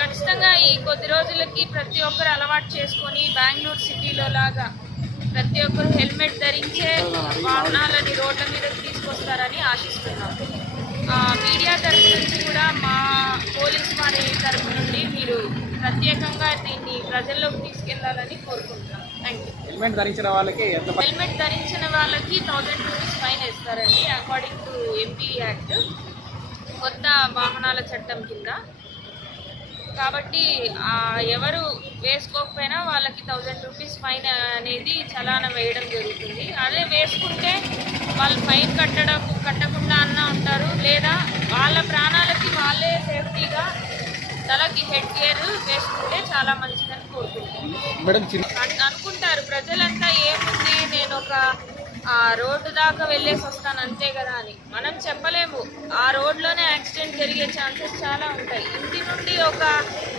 ఖచ్చితంగా ఈ కొద్ది రోజులకి ప్రతి ఒక్కరు అలవాటు చేసుకొని బెంగళూరు సిటీలో లాగా ప్రతి ఒక్కరు హెల్మెట్ ధరించే వాహనాలని రోడ్ల మీదకి తీసుకొస్తారని ఆశిస్తున్నాం. మీడియా తరఫు నుంచి కూడా మా పోలీస్ వారి తరఫు నుండి మీరు ప్రత్యేకంగా దీన్ని ప్రజల్లోకి తీసుకెళ్ళాలని కోరుకుంటున్నాం. థ్యాంక్ యూ హెల్మెట్ ధరించిన వాళ్ళకి? హెల్మెట్ ధరించిన వాళ్ళకి థౌజండ్ రూపీస్ ఫైన్ వేస్తారండి అకార్డింగ్ టు ఎంపీ యాక్ట్ కొత్త వాహనాల చట్టం కింద. కాబట్టి ఎవరు వేసుకోకపోయినా వాళ్ళకి థౌజండ్ రూపీస్ ఫైన్ అనేది చలానా వేయడం జరుగుతుంది. అదే వేసుకుంటే వాళ్ళు ఫైన్ కట్టడం కట్టకుండా అన్న ఉంటారు లేదా వాళ్ళ ప్రాణాలకి వాళ్ళే సేఫ్టీగా తలకి హెడ్ గేర్ వేసుకుంటే చాలా మంచిదని అన్- అనుకుంటారు. ప్రజలంతా ఒక ఆ రోడ్డు దాకా వెళ్ళేసి వస్తాను అంతే కదా అని. మనం చెప్పలేము. ఆ రోడ్లోనే యాక్సిడెంట్ జరిగే ఛాన్సెస్ చాలా ఉంటాయి. ఇంటి నుండి ఒక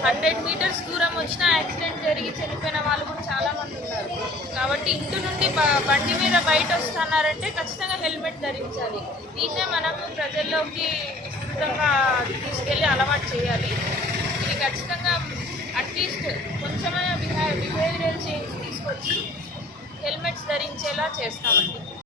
హండ్రెడ్ మీటర్స్ దూరం వచ్చిన యాక్సిడెంట్ జరిగి చనిపోయిన వాళ్ళు కూడా చాలామంది ఉన్నారు. కాబట్టి ఇంటి నుండి బండి మీద బయట వస్తున్నారంటే ఖచ్చితంగా హెల్మెట్ ధరించాలి. దీన్నే మనం ప్రజల్లోకి విస్తృతంగా తీసుకెళ్ళి అలవాటు చేయాలి. హెల్మెట్స్ ధరించేలా చేస్తామండి.